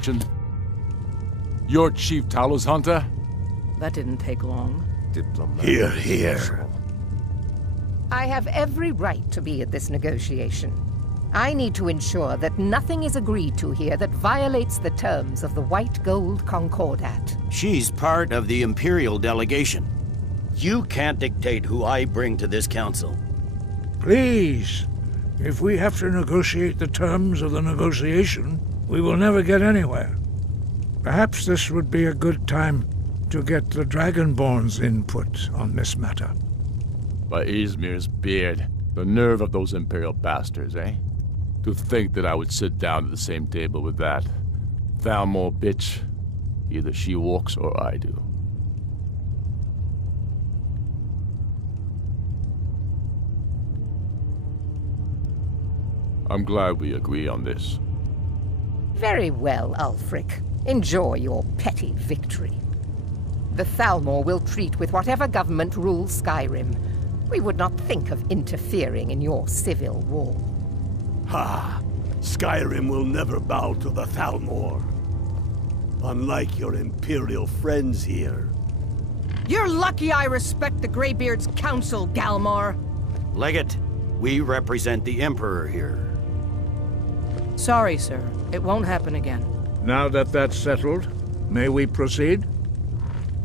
introduction? You're Chief Talos Hunter? That didn't take long. Hear, hear. I have every right to be at this negotiation. I need to ensure that nothing is agreed to here that violates the terms of the White Gold Concordat. She's part of the Imperial delegation. You can't dictate who I bring to this council. Please, if we have to negotiate the terms of the negotiation, we will never get anywhere. Perhaps this would be a good time to get the Dragonborn's input on this matter. By Izmir's beard, the nerve of those Imperial bastards, eh? To think that I would sit down at the same table with that Thalmor bitch. Either she walks or I do. I'm glad we agree on this. Very well, Ulfric. Enjoy your petty victory. The Thalmor will treat with whatever government rules Skyrim. We would not think of interfering in your civil war. Ha! Skyrim will never bow to the Thalmor. Unlike your Imperial friends here. You're lucky I respect the Greybeard's counsel, Galmar. Legate, we represent the Emperor here. Sorry, sir. It won't happen again. Now that that's settled, may we proceed?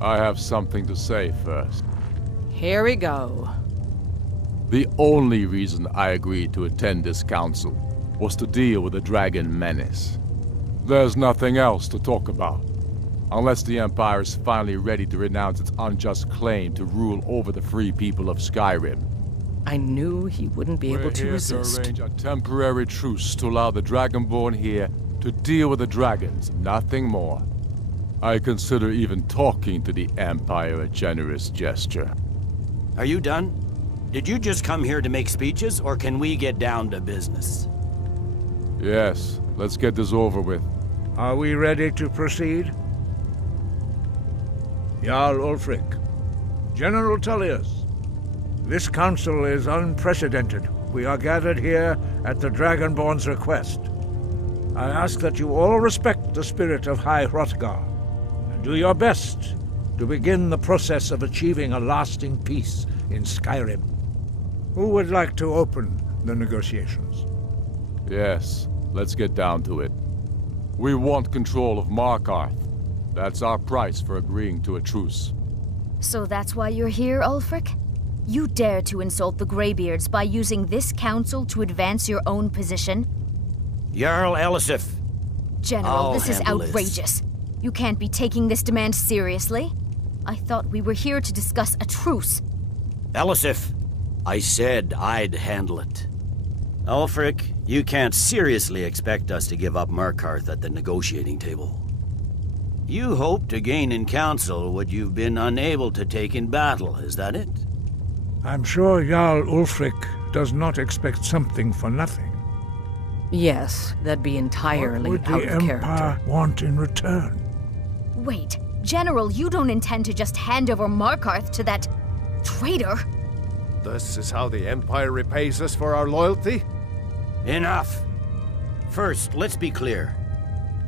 I have something to say first. Here we go. The only reason I agreed to attend this council was to deal with the dragon menace. There's nothing else to talk about. Unless the Empire is finally ready to renounce its unjust claim to rule over the free people of Skyrim. I knew he wouldn't be able to resist. We're here to arrange a temporary truce to allow the Dragonborn here to deal with the dragons, nothing more. I consider even talking to the Empire a generous gesture. Are you done? Did you just come here to make speeches, or can we get down to business? Yes, let's get this over with. Are we ready to proceed? Jarl Ulfric, General Tullius, this council is unprecedented. We are gathered here at the Dragonborn's request. I ask that you all respect the spirit of High Hrothgar, and do your best to begin the process of achieving a lasting peace in Skyrim. Who would like to open the negotiations? Yes, let's get down to it. We want control of Markarth. That's our price for agreeing to a truce. So that's why you're here, Ulfric? You dare to insult the Greybeards by using this council to advance your own position? Jarl Elisif. General, this is outrageous. You can't be taking this demand seriously. I thought we were here to discuss a truce. Elisif, I said I'd handle it. Ulfric, you can't seriously expect us to give up Markarth at the negotiating table. You hope to gain in council what you've been unable to take in battle, is that it? I'm sure Jarl Ulfric does not expect something for nothing. Yes, that'd be entirely What would out the of Empire character. want in return? Wait, General, you don't intend to just hand over Markarth to that traitor? This is how the Empire repays us for our loyalty? Enough! First, let's be clear.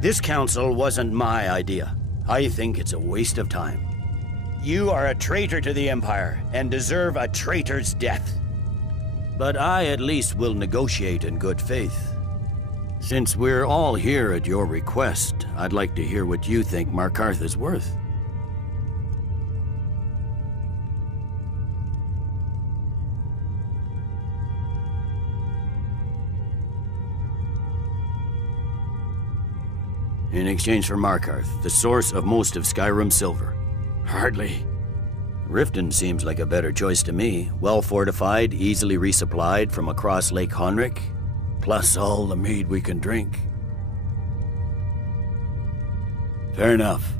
This council wasn't my idea. I think it's a waste of time. You are a traitor to the Empire and deserve a traitor's death. But I at least will negotiate in good faith. Since we're all here at your request, I'd like to hear what you think Markarth is worth. In exchange for Markarth, the source of most of Skyrim's silver. Hardly. Riften seems like a better choice to me. Well fortified, easily resupplied from across Lake Honric, plus all the mead we can drink. Fair enough.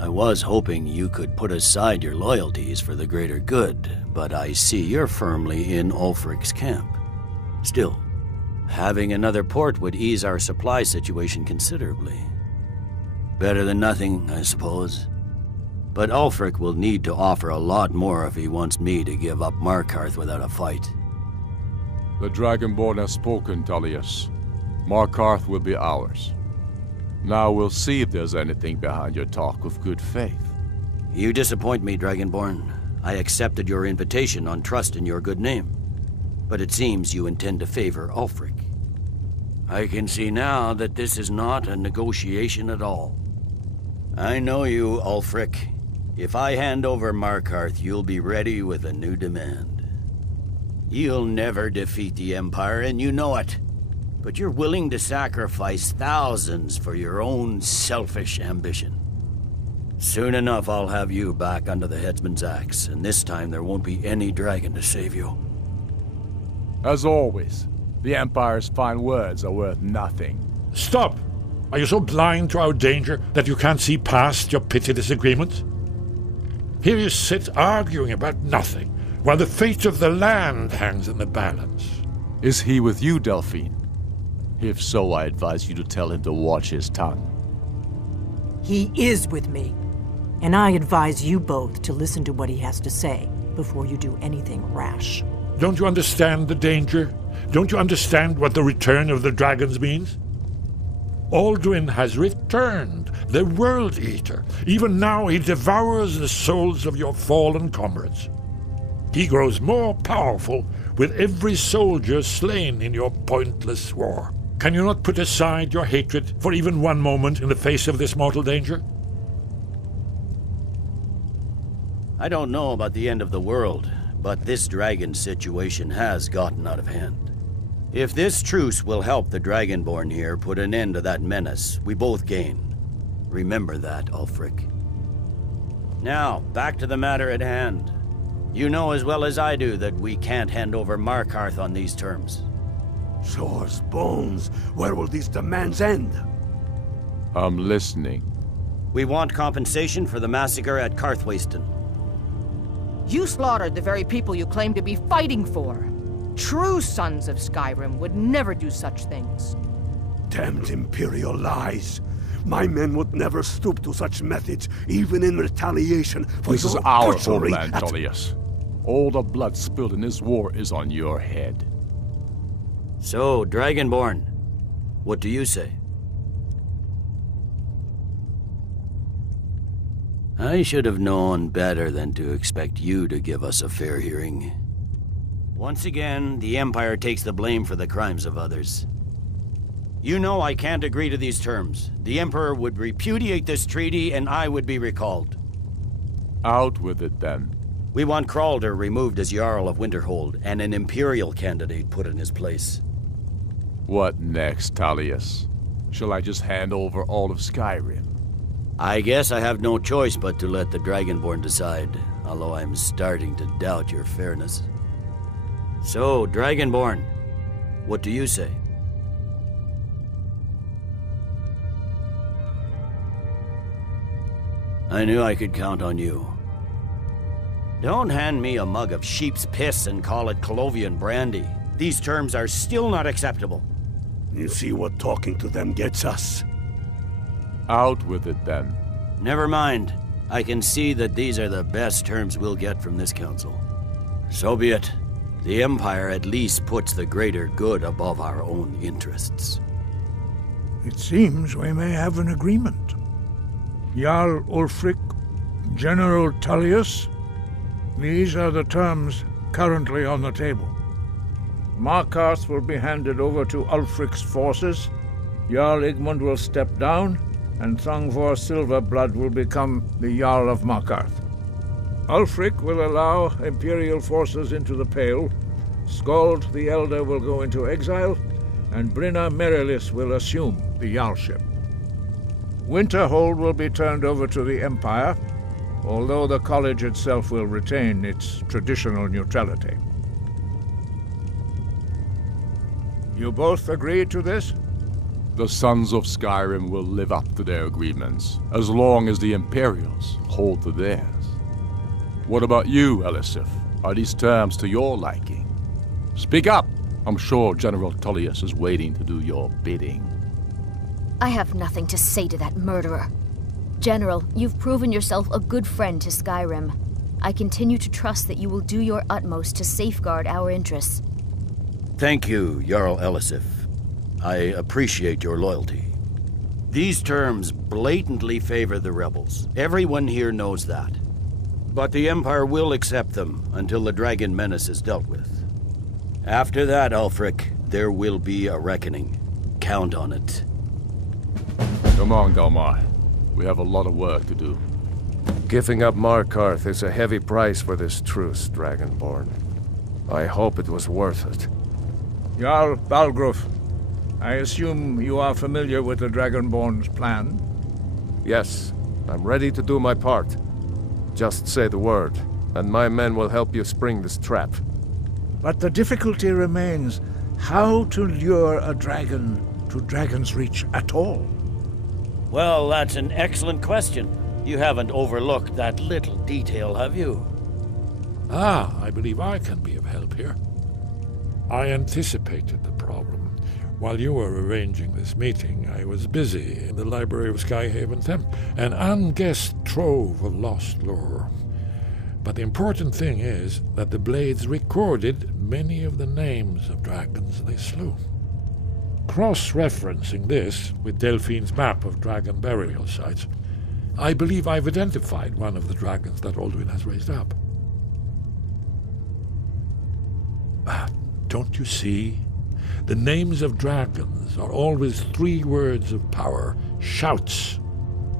I was hoping you could put aside your loyalties for the greater good, but I see you're firmly in Ulfric's camp. Still, having another port would ease our supply situation considerably. Better than nothing, I suppose. But Ulfric will need to offer a lot more if he wants me to give up Markarth without a fight. The Dragonborn has spoken, Tullius. Markarth will be ours. Now we'll see if there's anything behind your talk of good faith. You disappoint me, Dragonborn. I accepted your invitation on trust in your good name. But it seems you intend to favor Ulfric. I can see now that this is not a negotiation at all. I know you, Ulfric. If I hand over Markarth, you'll be ready with a new demand. You'll never defeat the Empire, and you know it. But you're willing to sacrifice thousands for your own selfish ambition. Soon enough, I'll have you back under the headsman's axe, and this time there won't be any dragon to save you. As always, the Empire's fine words are worth nothing. Stop! Are you so blind to our danger that you can't see past your petty disagreements? Here you sit arguing about nothing, while the fate of the land hangs in the balance. Is he with you, Delphine? If so, I advise you to tell him to watch his tongue. He is with me. And I advise you both to listen to what he has to say before you do anything rash. Don't you understand the danger? Don't you understand what the return of the dragons means? Alduin has returned, the World Eater. Even now he devours the souls of your fallen comrades. He grows more powerful with every soldier slain in your pointless war. Can you not put aside your hatred for even one moment in the face of this mortal danger? I don't know about the end of the world, but this dragon situation has gotten out of hand. If this truce will help the Dragonborn here put an end to that menace, we both gain. Remember that, Ulfric. Now, back to the matter at hand. You know as well as I do that we can't hand over Markarth on these terms. Swords, bones, where will these demands end? I'm listening. We want compensation for the massacre at Karthwasten. You slaughtered the very people you claim to be fighting for. True sons of Skyrim would never do such things. Damned Imperial lies. My men would never stoop to such methods, even in retaliation for This is your our butchery homeland, at- Tullius. All the blood spilled in this war is on your head. So, Dragonborn, what do you say? I should have known better than to expect you to give us a fair hearing. Once again, the Empire takes the blame for the crimes of others. You know I can't agree to these terms. The Emperor would repudiate this treaty and I would be recalled. Out with it, then. We want Kralder removed as Jarl of Winterhold and an Imperial candidate put in his place. What next, Tullius? Shall I just hand over all of Skyrim? I guess I have no choice but to let the Dragonborn decide, although I'm starting to doubt your fairness. So, Dragonborn, what do you say? I knew I could count on you. Don't hand me a mug of sheep's piss and call it Colovian brandy. These terms are still not acceptable. You see what talking to them gets us? Out with it, then. Never mind. I can see that these are the best terms we'll get from this council. So be it. The Empire at least puts the greater good above our own interests. It seems we may have an agreement. Jarl Ulfric, General Tullius, these are the terms currently on the table. Markarth will be handed over to Ulfric's forces, Jarl Igmund will step down, and Thongvor Silverblood will become the Jarl of Markarth. Ulfric will allow Imperial forces into the Pale, Skald the Elder will go into exile, and Brinna Merilis will assume the Jarlship. Winterhold will be turned over to the Empire, although the college itself will retain its traditional neutrality. You both agree to this? The Sons of Skyrim will live up to their agreements, as long as the Imperials hold to theirs. What about you, Elisif? Are these terms to your liking? Speak up! I'm sure General Tullius is waiting to do your bidding. I have nothing to say to that murderer. General, you've proven yourself a good friend to Skyrim. I continue to trust that you will do your utmost to safeguard our interests. Thank you, Jarl Elisif. I appreciate your loyalty. These terms blatantly favor the rebels. Everyone here knows that. But the Empire will accept them until the Dragon Menace is dealt with. After that, Ulfric, there will be a reckoning. Count on it. Come on, Dalmar. We have a lot of work to do. Giving up Markarth is a heavy price for this truce, Dragonborn. I hope it was worth it. Jarl Balgruf, I assume you are familiar with the Dragonborn's plan? Yes, I'm ready to do my part. Just say the word, and my men will help you spring this trap. But the difficulty remains how to lure a dragon to Dragon's Reach at all. Well, that's an excellent question. You haven't overlooked that little detail, have you? Ah, I believe I can be of help here. I anticipated the problem. While you were arranging this meeting, I was busy in the library of Skyhaven Temp, an unguessed trove of lost lore. But the important thing is that the Blades recorded many of the names of dragons they slew. Cross-referencing this with Delphine's map of dragon burial sites, I believe I've identified one of the dragons that Alduin has raised up. Don't you see? The names of dragons are always 3 words of power, shouts.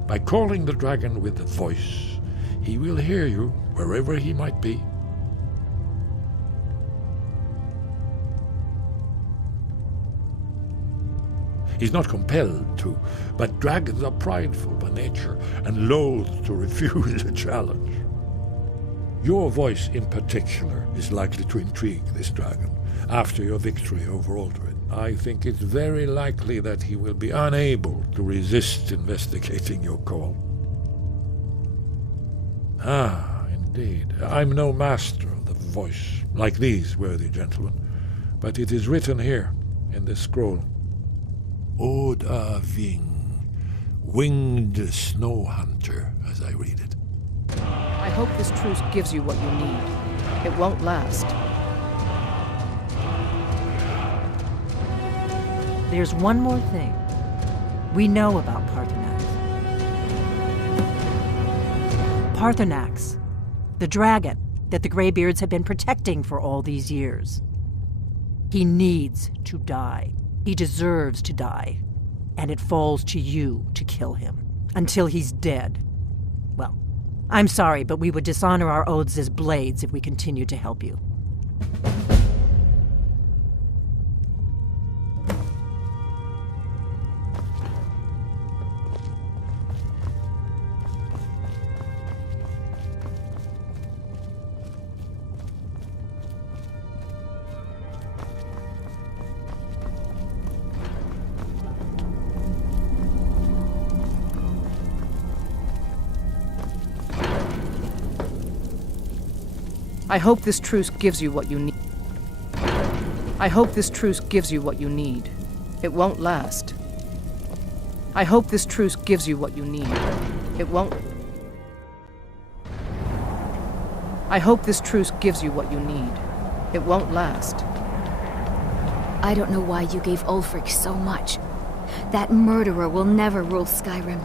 By calling the dragon with a voice, he will hear you wherever he might be. He's not compelled to, but dragons are prideful by nature and loath to refuse a challenge. Your voice in particular is likely to intrigue this dragon after your victory over Alduin. I think it's very likely that he will be unable to resist investigating your call. Ah, indeed. I'm no master of the voice, like these worthy gentlemen, but it is written here in this scroll. Oda Ving, winged snow hunter, as I read it. I hope this truce gives you what you need. It won't last. There's one more thing. We know about Parthenax. Parthenax, the dragon that the Greybeards have been protecting for all these years. He needs to die. He deserves to die. And it falls to you to kill him. Until he's dead. Well, I'm sorry, but we would dishonor our oaths as Blades if we continued to help you. I hope this truce gives you what you need. I hope this truce gives you what you need. It won't last. I hope this truce gives you what you need. It won't... I hope this truce gives you what you need. It won't last. I don't know why you gave Ulfric so much. That murderer will never rule Skyrim.